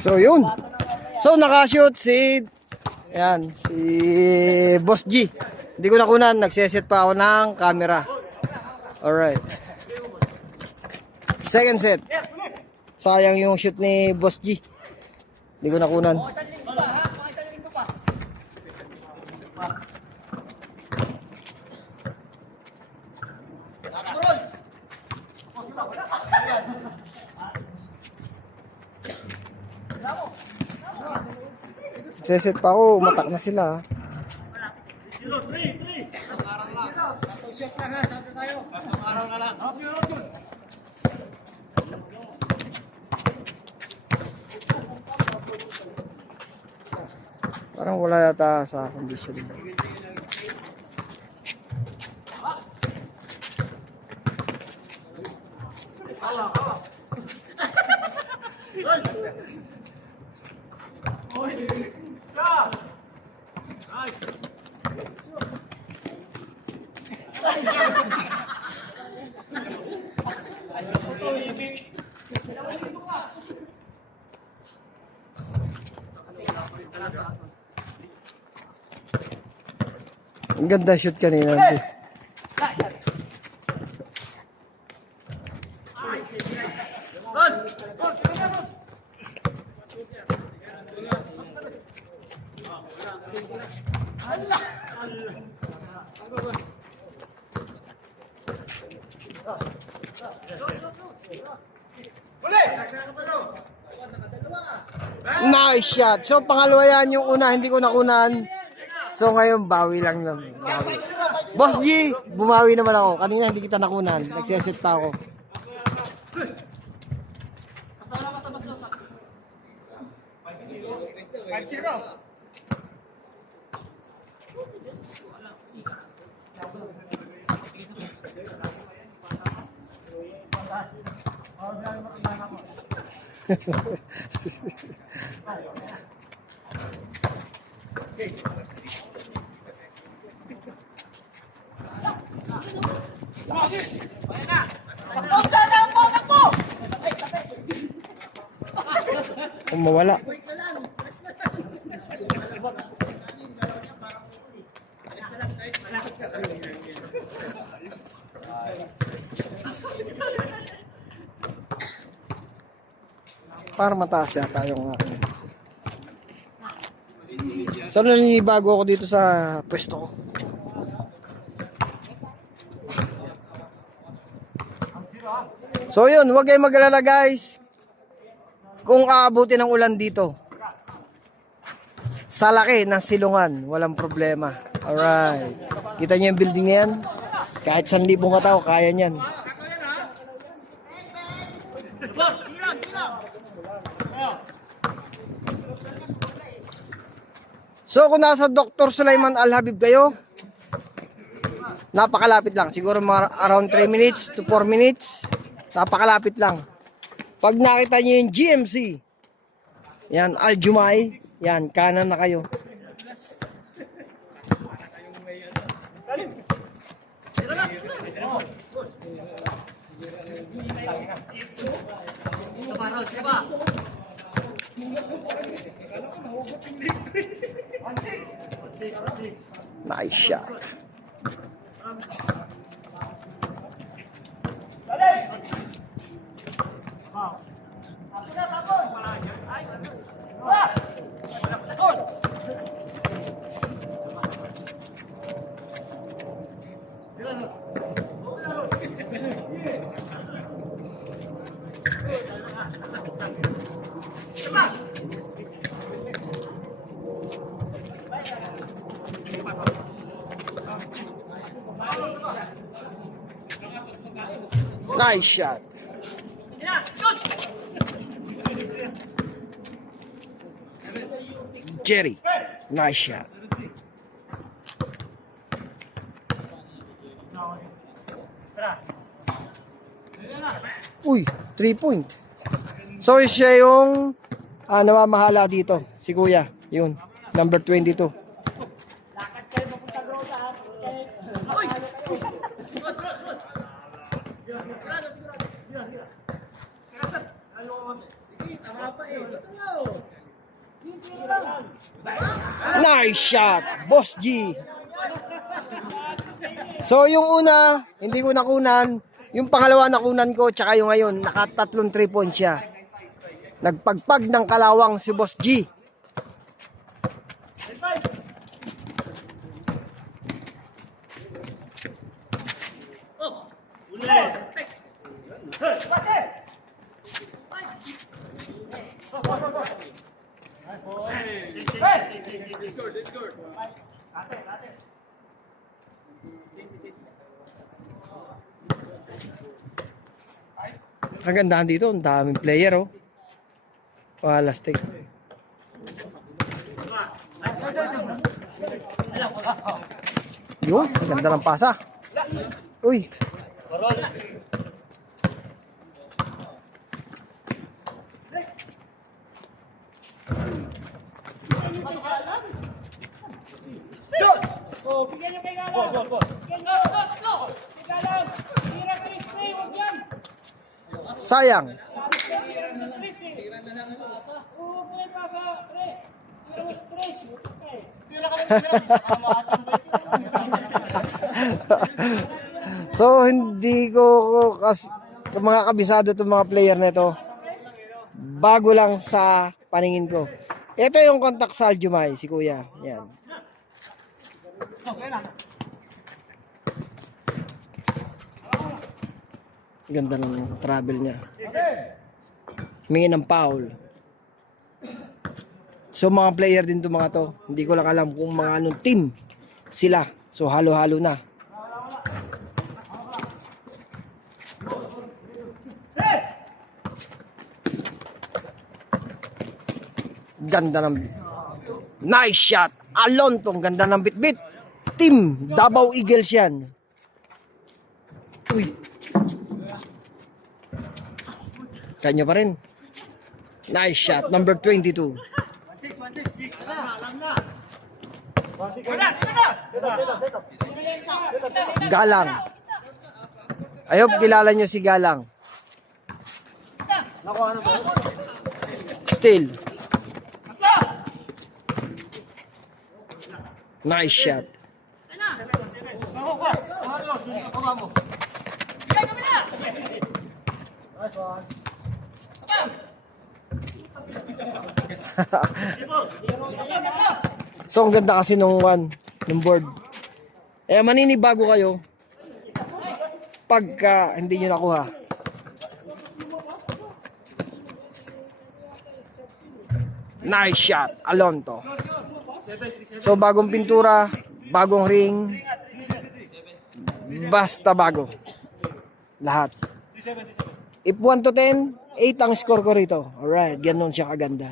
So yun. So nakashoot si si Boss G. Hindi ko nakunan, nagseset pa ako ng camera. Alright. Second set. Sayang yung shoot ni Boss G. Hindi ko nakunan. Seset pa ako, umatak na sila. Parang wala yata sa condition. Ang ganda shoot kanina. Nice shot. So pangalawa yan, yung una hindi ko nakunan. So ngayon bawi lang naman. Bawi. Boss G, bumawi naman ako. Kanina hindi kita nakunan. Nagseset pa ako. Kung mawala. Para mataas yata yung akin. So naninibago ako dito sa pwesto ko. So yun, huwag kayong mag-alala guys. Kung aabutin ng ulan dito, sa laki ng silungan, walang problema. Alright. Kita niyo yung building na yan? Kahit 1,000 katao, kaya niyan. So kung nasa Dr. Sulaiman Al-Habib kayo, napakalapit lang. Siguro around 3 minutes to 4 minutes. Napakalapit lang. Pag nakita nyo yung GMC, yan, Al-Jumay, yan, kanan na kayo. Nice shot. Nice shot. Jerry, nice shot. Uy, 3 point. So siya yung namamahala dito, si Kuya. Yun, number 22. Nice shot, Boss G. So yung una, hindi ko nakunan. Yung pangalawa nakunan ko, tsaka yung ngayon, nakatatlong 3 points siya. Nagpagpag ng kalawang si Boss G. Kagandahan dito, ang daming player oh. Palastik. Yun, ang ganda ng pasa. Uy. Oh, bigyan niyo kay Galang. Bigyan niyo. Kay Galang. Tira ka ni spray, wag yan. Sayang. Tira na lang. Oo, may pasa, pre. Tira mo sa tres. Tira ka So hindi ko mga kabisado itong mga player na ito. Bago lang sa paningin ko. Ito yung contact sa Aljumay, si Kuya. Yan. Ganda ng travel niya. Humingi ng foul. So mga player din to mga to. Hindi ko lang alam kung mga anong team sila. So halo-halo na. Ganda ng nice shot. Alon tong ganda ng bitbit. Team Davao Eagles yan. Uy. Kanya pa rin. Nice shot. Number 22. Galang. I hope kilala nyo si Galang. Still. Nice shot. So ang ganda kasi nung board. Maninibago kayo pagka hindi nyo nakuha. Nice shot. Alonto. So bagong pintura, bagong ring, basta bago. Lahat. If 1 to 10, 8 ang score ko rito. Alright, ganun siya kaganda.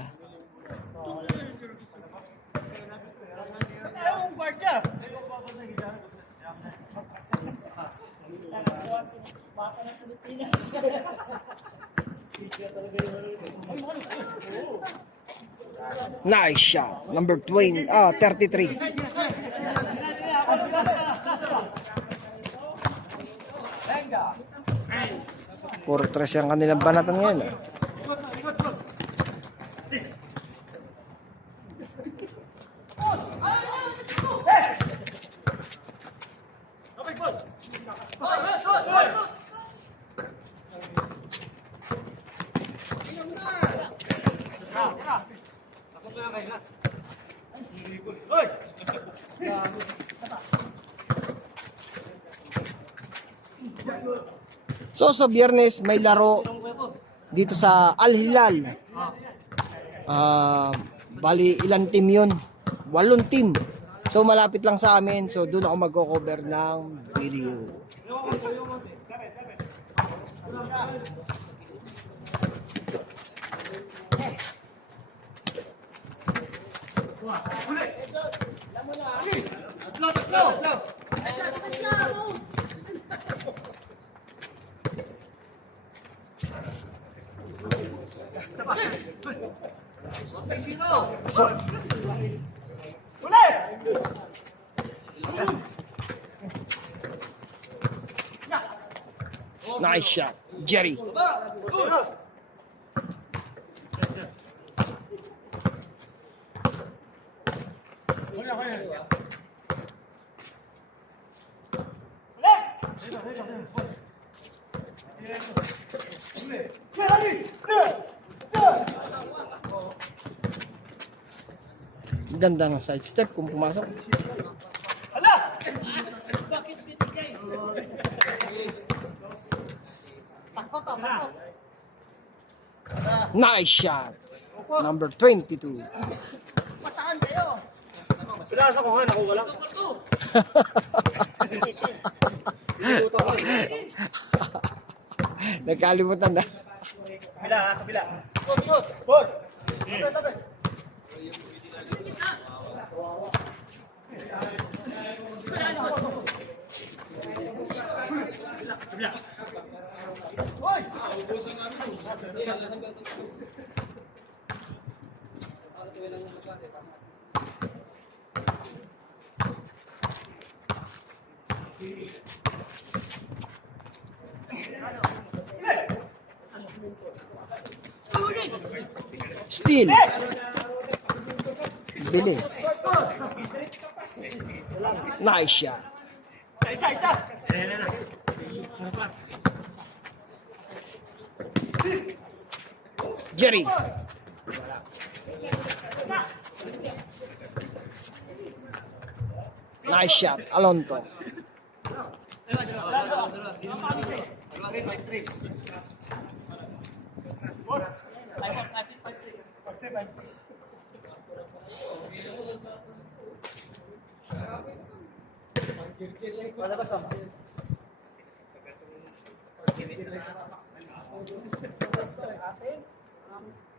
Nice shot. Number 33. Puro tres yung kanilang banatan ngayon. So sa Biyernes may laro dito sa Al Hilal. Bali ilang team yun? 8 team. So malapit lang sa amin. So doon ako magko-cover ng video. So, nice shot, Jerry. Ganda ng side step kung pumasok. Nice shot. Number 22. Pinasa ko nga, nakuha lang. Nagkalimutan na. Kabila, kabila. Good, good. Tabi, tabi. Steal. Bilis. Nice shot. Isa, isa. Jerry. Nice shot. Alonto.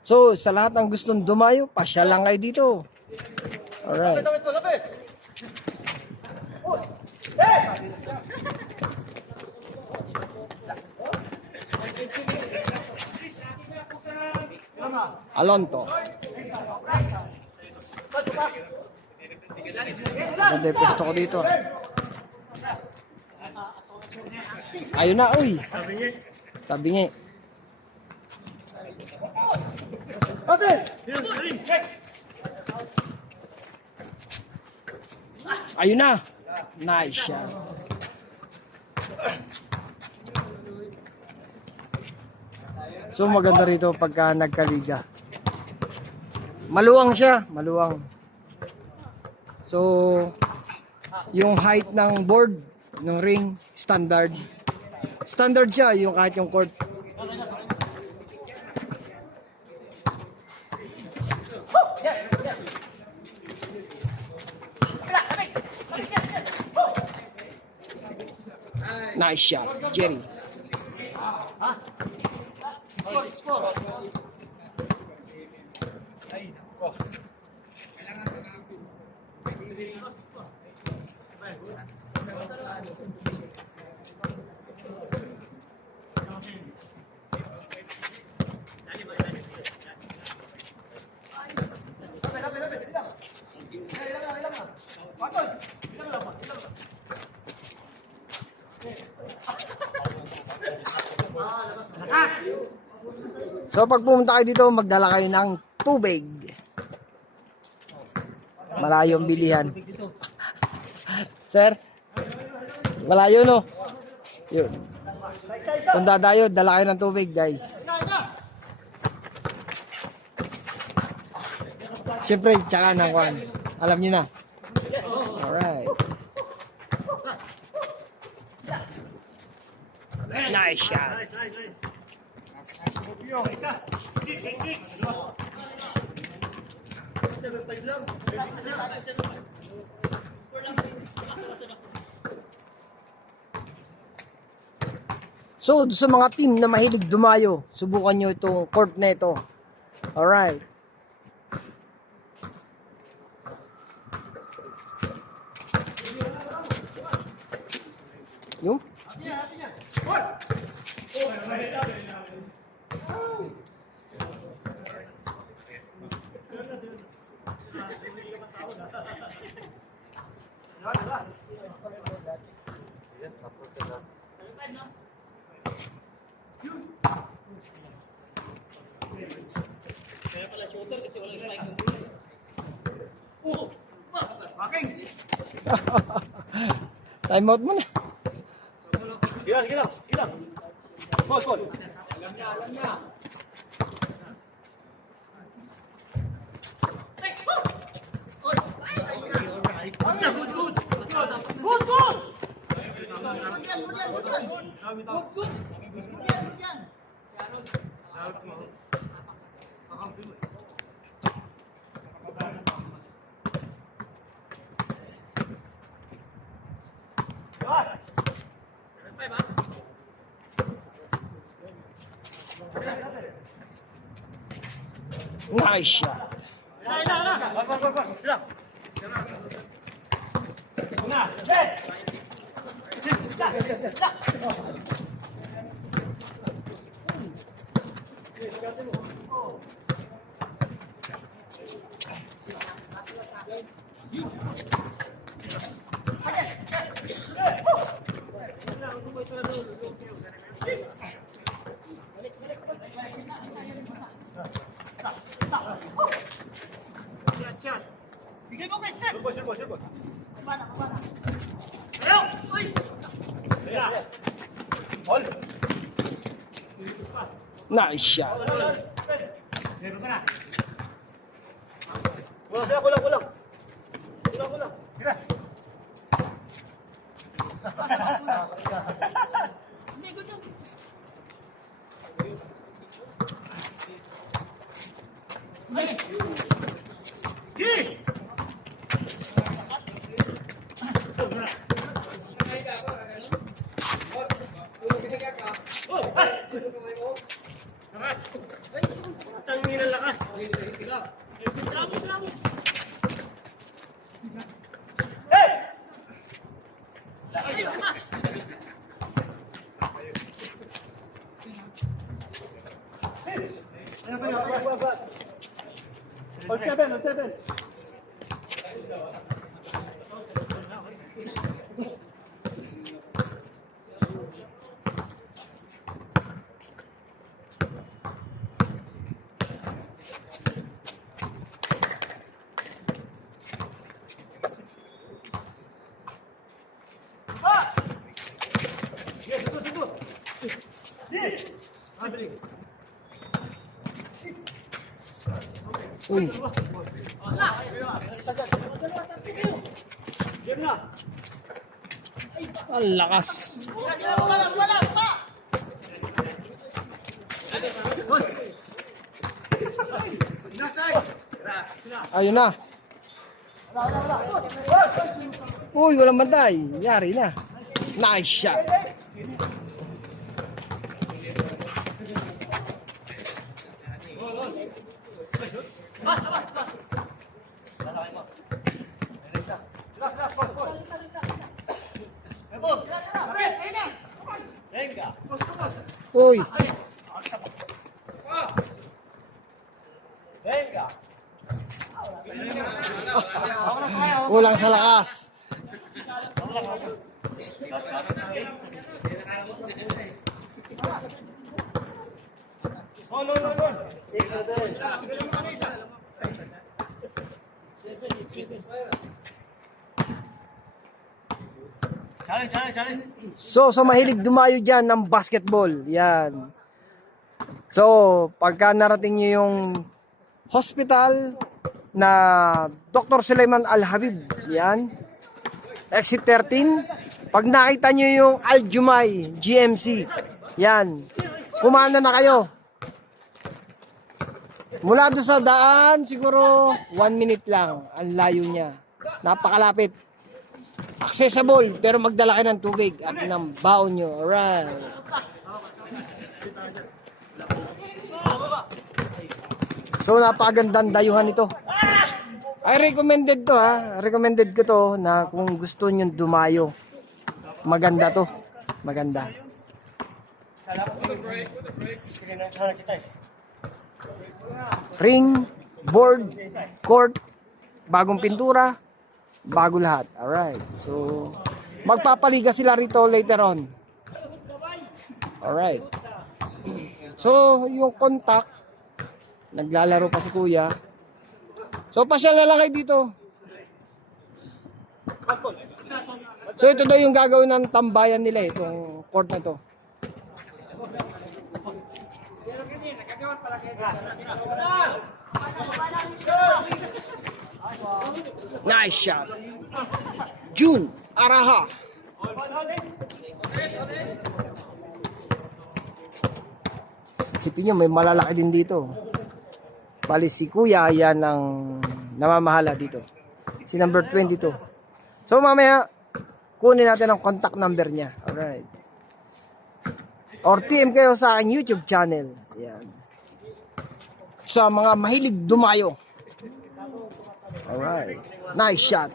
So, sa lahat ng gustong dumayo, pasya lang kayo dito. Alright. Lapit, lapit. Alonto. Ganda yung pwesto ko dito. Ayun na, uy. Sabi niya. Ayun na. Nice shot. So maganda rito pagka nagkaliga. Maluwang siya, maluwang. So yung height ng board, ng ring, standard. Standard siya, yung kahit yung court. Nice shot, Jerry. So pag pumunta kayo dito, magdala kayo ng tubig. Malayo ang bilihan. Sir, malayo no? Yun. Kung dadayo, dala kayo ng tubig, guys. Siyempre, tsaka ng kwan. Alam niyo na. Alright. Nice shot. So, sa mga team na mahilig dumayo, subukan nyo itong court na ito. Alright. Yung? Time out mo na. Gilang, gilang, gilang. Gol, gol. Alam niya. Nice shot. Sila. Bigay mo, Chris, Chris. Sure. Ayaw! Uy! Hold. Nice shot. Kulang. Tira. Hindi, good yun. Tangin ang lakas. Drama. Ay, lakas! Hold 7. Uy, Game na. ang lakas. Wala pa! Ayun na. Uy, walang bantay. Yari na. Nice shot. Venga. Uy, Venga. kulang sa lakas. Hold. Challenge. So, sa mahilig dumayo dyan ng basketball, yan. So, pagka narating nyo yung hospital na Dr. Sulaiman Al-Habib, yan, exit 13, pag nakita nyo yung Al-Jumay GMC, yan, kumana na kayo. Mula doon sa daan, siguro 1 minute lang, ang layo niya. Napakalapit. Accessible, pero magdala kayo ng tubig at ng baon nyo. Alright. So, napakagandang dayuhan ito. I recommended to ha. Recommended ko to na kung gusto nyo dumayo. Maganda to. Maganda. Ring, board, court, bagong pintura, bago lahat. Alright. So, magpapaliga sila rito later on. Alright. So, yung contact, naglalaro pa si kuya. So, pasyal na lang kayo dito. So, ito daw yung gagawin ng tambayan nila, itong court na to. Nice shot. June Araha. Isipin nyo, may malalaki din dito. Bali si Kuya, yan ang namamahala dito. Si number 22. So mamaya, kunin natin ang contact number niya. Alright. Or PM kayo sa aking YouTube channel. Yan. Sa mga mahilig dumayo. Alright. Nice shot.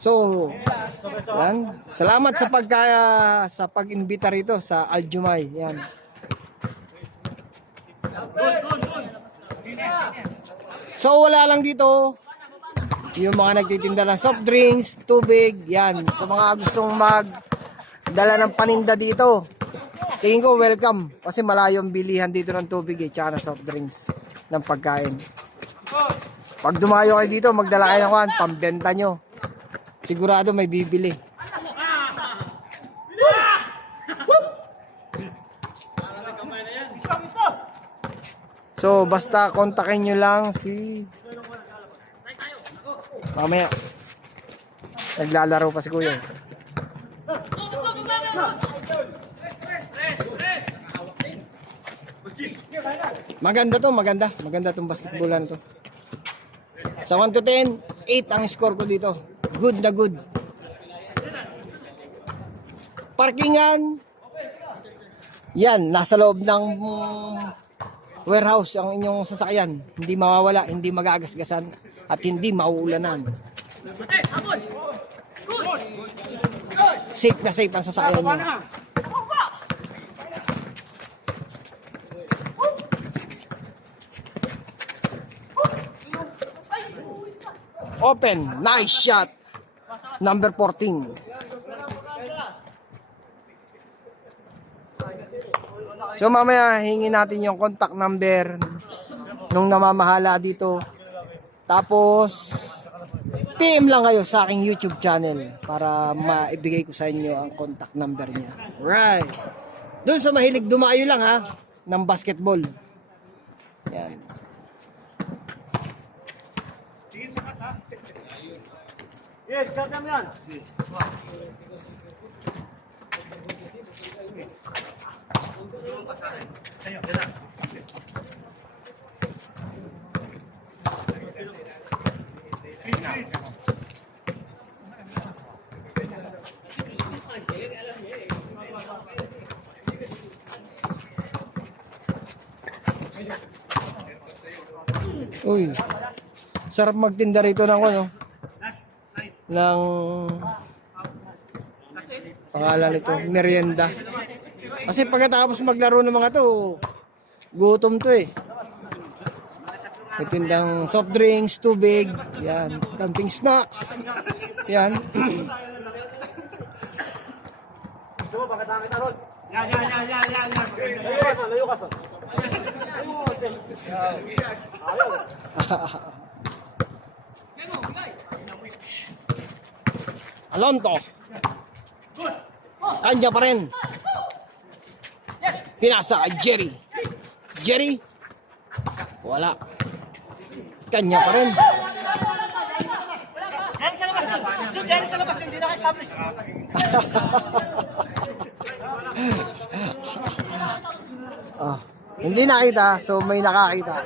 So, yan. Salamat sa pag-imbita rito sa Aljumay. Yan. So, wala lang dito yung mga nagtitinda ng soft drinks, tubig, yan. Sa mga gustong magdala ng paninda dito, tingin ko welcome. Kasi malayo ang bilihan dito ng tubig tsaka ng soft drinks, ng pagkain. Pag dumayo kayo dito, magdala kayo ng pambenta nyo. Sigurado may bibili. So, basta kontakin nyo lang si... Mamaya. Naglalaro pa si Kuya. Maganda to, maganda. Maganda tong basketballan to. Sa 1 to 10, 8 ang score ko dito. Good na good. Parkingan. Yan, nasa loob ng warehouse ang inyong sasakyan. Hindi mawawala, hindi magagasgasan, at hindi mauulanan. Safe na safe ang sasakyan nyo. Open, nice shot. Number 14. So mamaya hingin natin yung contact number nung namamahala dito. Tapos PM lang kayo sa aking YouTube channel para maibigay ko sa inyo ang contact number niya. Right. Doon sa mahilig dumayo lang ha ng basketball. Yan. Yes, start namin yan. Uy. Sarap magtinda rito ng ano. Ng pangalan nito, merienda. Kasi pagkatapos maglaro ng mga to, gutom to eh. May tindang soft drinks, tubig, yan, counting snacks. Yan. Gusto mo, pagkatangin na ron. Yan. Layo ka, son. Alonto. Kanya pa rin. Pinasa kay Jerry. Jerry. Wala. Kanya pa rin. Yan sa labas din. Yan sa labas din. Hindi naka-establish. Hindi nakita, so may nakakita.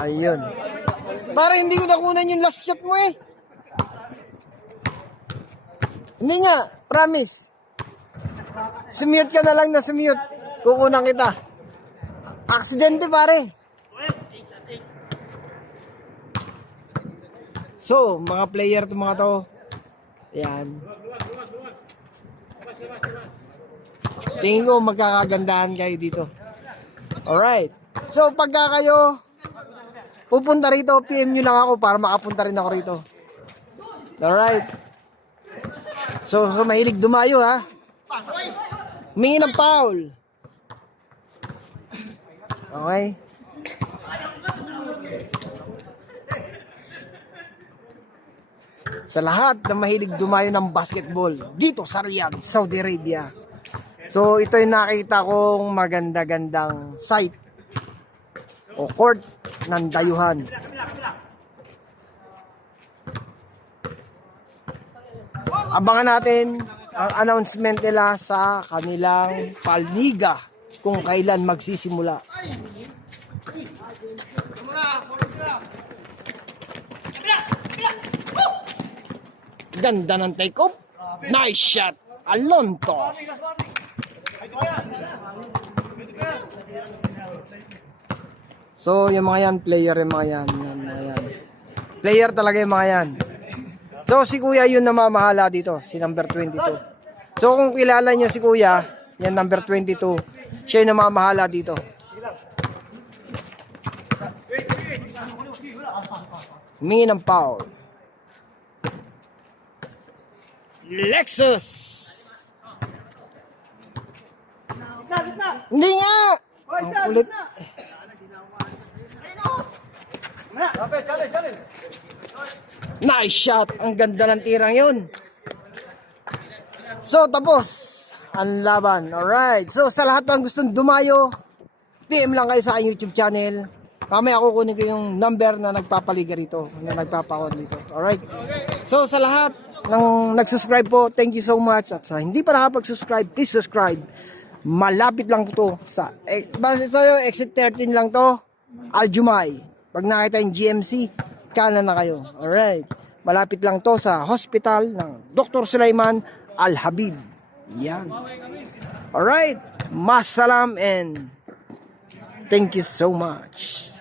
Ayun. Parang hindi ko nakunan yung last shot mo eh. Hindi nga, promise. Sumute ka na lang na sumute. Kukunan kita. Aksidente pare. So, mga player to mga to. Ayan. Tingin ko magkakagandahan kayo dito. Alright. So, pagka kayo pupunta rito, PM nyo lang ako para makapunta rin ako rito. Alright. So mahilig dumayo ha. Humingi ng foul. Okay. sa lahat na mahilig dumayo ng basketball dito sa Riyadh, Saudi Arabia. So ito yung nakita kong maganda-gandang site o court ng dayuhan. Abangan natin ang announcement nila sa kanilang paliga kung kailan magsisimula. Ganda ng take-off. Nice shot. Alonto. So, yung mga yan, player yung mga yan. Yan, mga yan. Player talaga yung mga yan. So, si Kuya yun namamahala dito. Si number 22. So, kung kilala nyo si Kuya, yan number 22. Siya yung namamahala dito. Humingi ng foul. Lexus! Hindi nga! Ang kulit. Nice shot! Ang ganda ng tirang yun. So, tapos ang laban. Alright. So, sa lahat ng gustong dumayo, PM lang kayo sa aking YouTube channel. Mamaya kukunin ko yung number na nagpapaliga rito, na nagpapakon dito. Alright. So, sa lahat ng nag-subscribe po, thank you so much. At sa hindi pa nakapag-subscribe, please subscribe. Malapit lang to sa base tayo, exit 13 lang to, Al-Jumay. Pag nakita yung GMC, kanan na kayo. Alright. Malapit lang to sa hospital ng Dr. Sulaiman Al-Habib. Yan. Alright. Masalam and thank you so much.